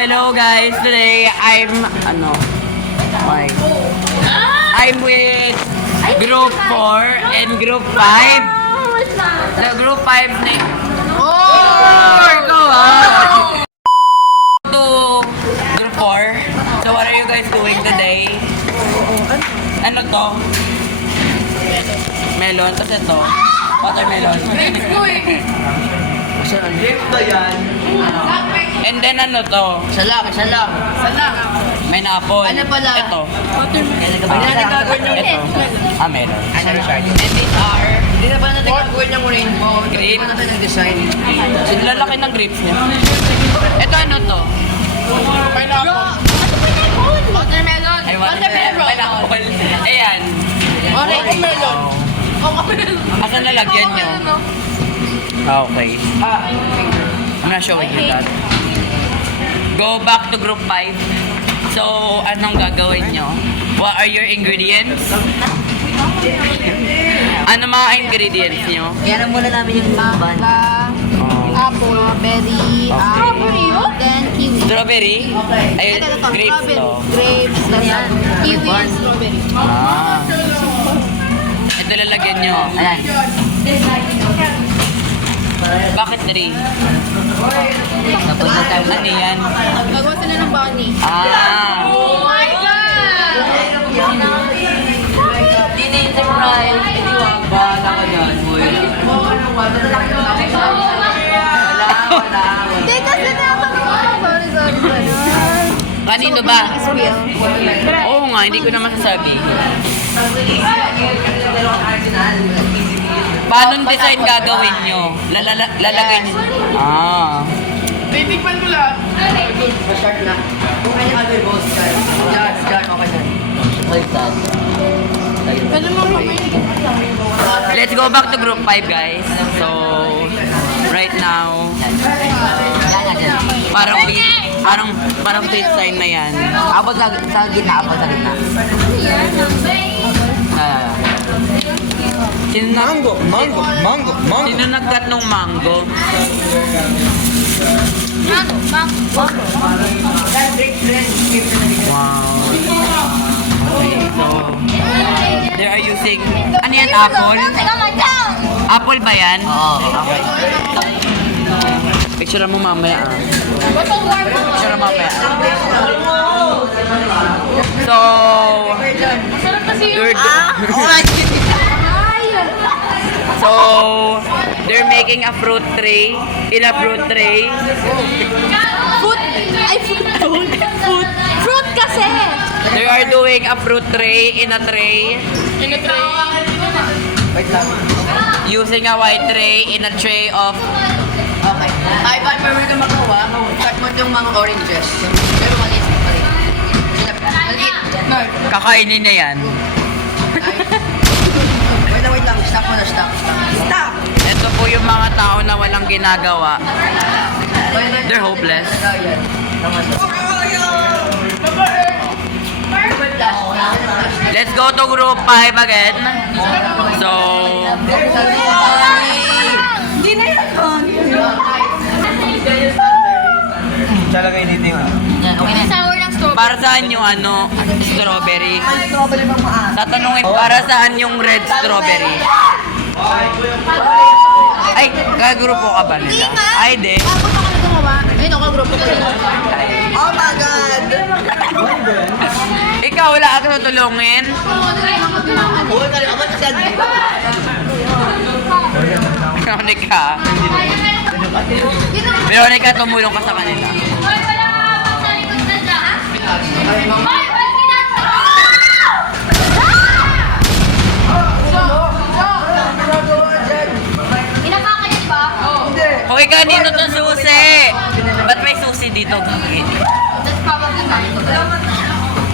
Hello guys, today I'm with Group 4 and Group 5. The Group 5 name. To Group 4. So what are you guys doing today? Ano to? Melon. Tapos ito. Watermelon. Grape ba yan? And then ano to? Salang. May na-apple. Ano pala? Ito. Ito. Melon. And these are, hindi na ba natin gagawin yung rainbow? Hindi Grape. pa natin nag-design. Sila laki ng grapes niya. Ito ano to? Watermelon. Ay, pineapple. Ayan. Orange melon. Asan nalagyan nyo? Okay. I'm not showing you that. Go back to group 5. So, anong gagawin nyo? What are your ingredients? Ano mga ingredients nyo? Yan muna namin yung ban. Apple, berry, then kiwi. Strawberry? Ay, Ito, grapes strawberry. to. Grapes, ganyan. Kiwi, strawberry. Ah. Ito lalagyan nyo. Ayan. Bakit 3? Tapos na tayo. Ano yan? Gagawa sila ng bunny. Ah. Oh my God! Surprise. Hindi wag ba? Taka dyan. Wala. Hindi kasi sorry. Kanino ba? Spill. Oo nga, hindi ko na masasabi. Paano design gagawin nyo? Lalagay nyo? Ah. Titikman mo lahat. Start na. Kung kanya ka yung boss ka. Yan, okay na. Baliktad. Pwede mo kami. Let's go back to group 5 guys. So, right now, parang peace sign na yan. Apple sa gitna. Sino Sino nagkat ng mango? Wow. Okay, so, they are using, ano yan, apple? Apple ba yan? Oo. Okay. Picture mo mamaya ah. Picture mo mamaya. So, so, they're making a fruit tray. In a fruit tray. Fruit kasi! They are doing a fruit tray in a tray. Wait lang. Using a white tray in a tray of... Okay. Ay, paano meron ka magawa? Start mo yung mga oranges. Pero maliit. Kakainin na yan. Wait lang. Stop mo na, stop. Stop! Ito po yung mga tao na walang ginagawa. They're hopeless. Let's go to group 5 again. So, Hindi na yan. Talagay dito yung ano. Yan, okay na. Sour ng strawberry. para saan yung ano, strawberry? Strawberry bang maas? Tatanungin, para saan yung red strawberry? Ay, kagrupo ka ba nila? Ay, di. Tapos ako na gumawa. Ayun ako, grupo ko yun. Oh my God! Ikaw, wala ka tutulungin? Veronica. Veronica, tumulong ka sa kanila. Hoy, kanino to susi? Ba't may susi dito? That's probably mine.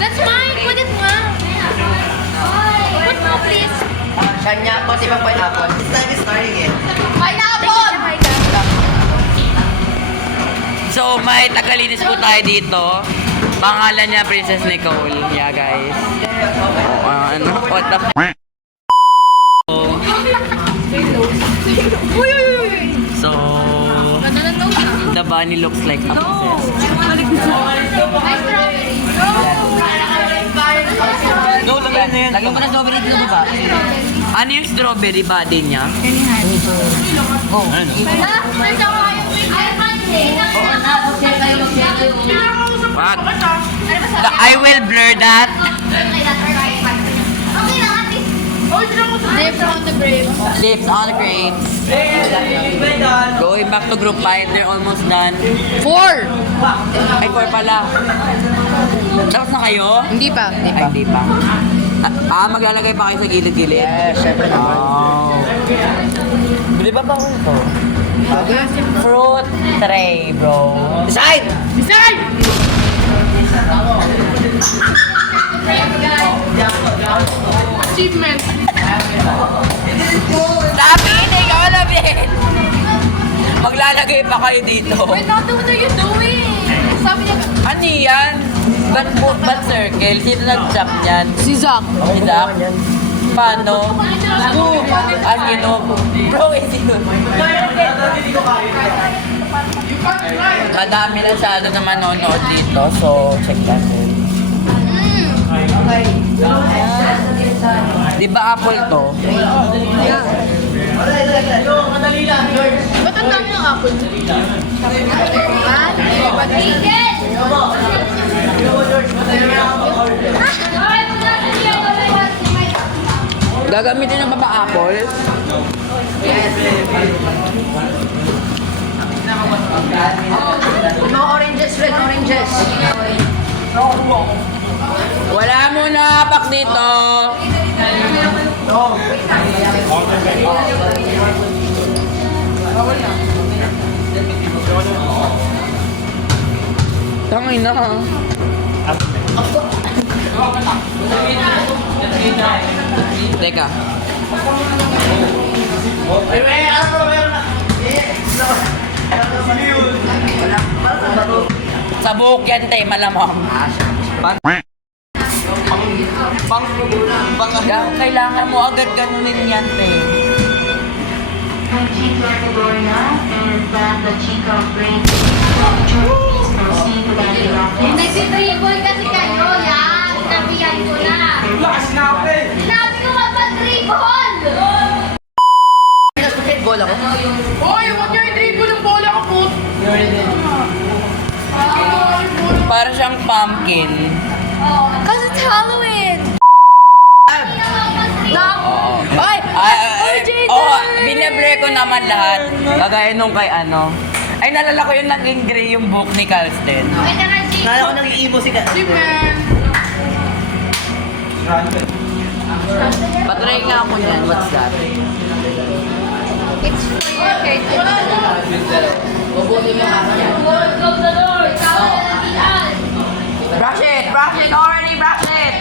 That's mine! Put it nga! Put mo, please! Kanya, pati ba pineapple? This time is starting it. Pineapple! So, may tagalinis po tayo dito. Pangalan niya, Princess Nicole. Yeah, guys. Ano? What the f***? So, The bunny looks like a possessed. Ay, strawberry. No, lagay na yan. Lagyan mo na strawberry dito, di ba? Ano yung strawberry body niya? Go. Wag. I will blur that. Lips on the grapes. Lips on the grapes. Going back to group 5, they're almost done. 4! Ay, 4 pala. Tapos na kayo? Hindi pa. Ay, hindi pa. Maglalagay pa kayo sa gilid-gilid? Yes, syempre naman. Oh. Bili ba ba ito? Fruit tray, bro. Decide! Decide! Achievement. Sabi, hindi ka malapit. Maglalagay pa kayo dito. Wait, what are you doing? Sabi niya, Ano yan? Ba't circle? Sino nag-chop niyan? Si Zach. Si Zach? Paano? Ano yun? Bro, sino? Madami na masyado na manonood dito, so check natin. Di ba apple to? ba't ang dami ng apple? Gagamitin ng baba apple? No oranges, red oranges. Wala muna pak dito. Tangay na ha. Teka. Sa buhok yan, te, malamang. Kailangan mo agad ganunin yan, te. Chica Gloria and the Chica Brain. Nagsitribol kasi kayo, yan. Sinabihan ko na. Sinabi ko magpag-tribol! Basketball ako. Hoy, huwag niyo i-tribol yung bola ko, put! Para siyang pumpkin. Kasi it's Halloween! Ay! Binablur ko naman lahat. Kagaya nung kay ano. Ay, nalala ko yung naging gray yung book ni Carlsten. Wait, naka-G. Nala ko nag-iibo si Patry nga ako yan. What's that? It's for your curtain. Bubunin mo ako yan. Lord of the Lord, tawag na natin. Brush it! Brush it already! Brush it!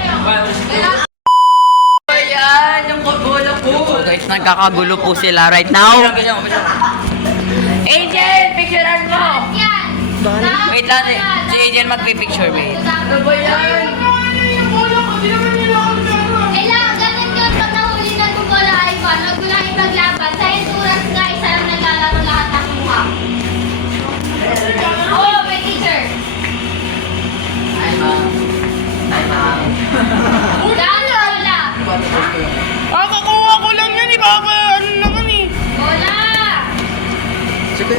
Ayan! Yung bola po! Guys, nagkakagulo po sila right now. Angel! Picturean mo! Yan! Wait lang, si Angel magpipicture me. Ano ba yan? Kailangan ganun yun pag nahuli na itong bola Ivan. Huwag mo na ipaglaban. Sa endurance nga, isa lang naglalaro lahat ang mukha. Oh, may teacher. Gala, bola. Kakuha ko lang yan, Papa. Ano naman eh. Bola. Sige,